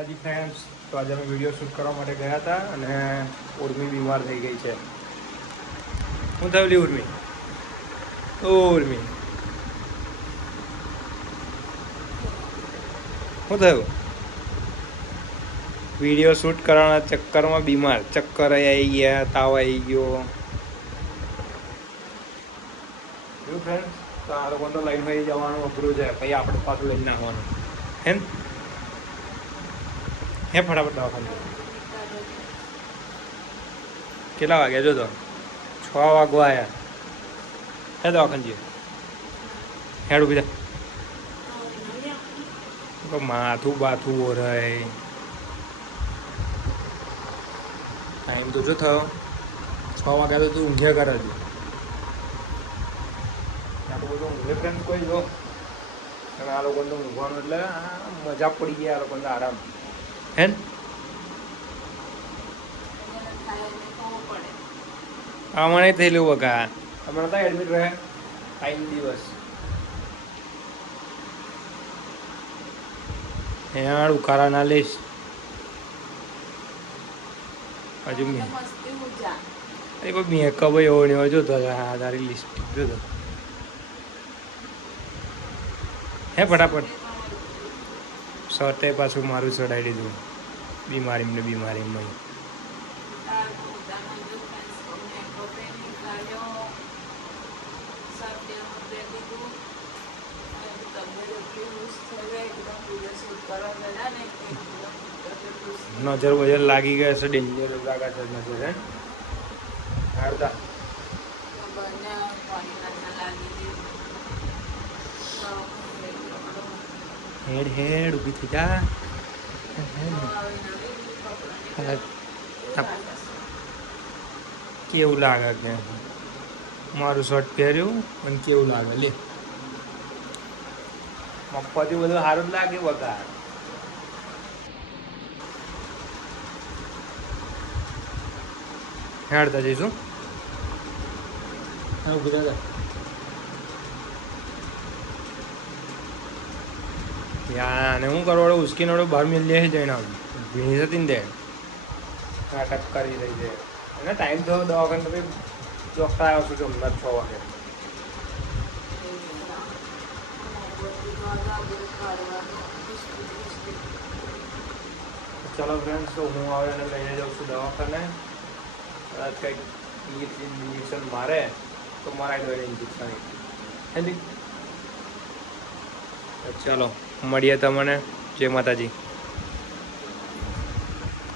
માતાજી ફ્રેન્ડ્સ, તો આજે અમે વિડીયો શૂટ કરવા માટે ગયા હતા અને ઉર્મી બીમાર થઈ ગઈ છે. શું થયું લી ઉર્મી? ઉર્મી શું થયું? વિડીયો શૂટ કરવાના ચક્કરમાં બીમાર, ચક્કર આવી ગયા, તાવ આવી ગયો. એવું ફ્રેન્ડ્સ, તો આ લોકો તો લઈને હોય જવાનું અઘરું છે, પછી આપણે પાછું લઈને નાખવાનું હે ને? હે ફટાફટ દવાખાને કેટલા વાગ્યા જો તો 6 વાગવા આવ્યા. હે દવાખાને જઈએ હેડ ઉભી થાય. માથું બાથું ઓરાય. ટાઈમ તો જો થયો 6 વાગ્યા તો તું ઊંઘ્યા કરે છે. આ લોકો તો ઊંઘે ફ્રેન્ડ કોઈ જો, અને આ લોકોને તો ઊંઘવાનું એટલે મજા પડી ગયા. આ લોકોને આરામ હે ને? આમાં થયેલું બકા, હમણાં હતા એડમિટ રહે 5 દિવસ. યાર ઉકાળા ના લઈશ હજુ મેં મેકઅપ એવો નહીં હોય. જોતો હા તારી લિસ્ટ જોતો હે ફટાફટ. શર્ટે પાછું મારું ચડાવી દીધું બીમારીમાં બીમારીમાં. નજર બજર લાગી ગયા છે, ડેન્જર લાગે છે નજર હે હારતા. હેડ હેડ ઊભી થઈ જા. કેવું લાગે કે મારું શર્ટ પહેર્યું અને કેવું લાગે લે? મફતી બધું સારું જ લાગે બકા. હેડતા જઈશું ઉભી દાદા. યાર શું કરવાડો ઉસકીને વાળો બહાર મિલ જાય જઈને ભીણી હતી ને દે નાટક કરી રહી છે. અને ટાઈમ થયો દવાખાને તો ચોખ્ખા આવ્યો છું હમણાં 6 વાગે. ચલો ફ્રેન્ડ્સ, તો હું આવે અને લઈને જાઉં છું દવાખાને. કંઈક ઇન્જેક્શન મારે તો મારા દોડે ઇન્જેક્શન. ચલો મળીએ તમને. જય માતાજી.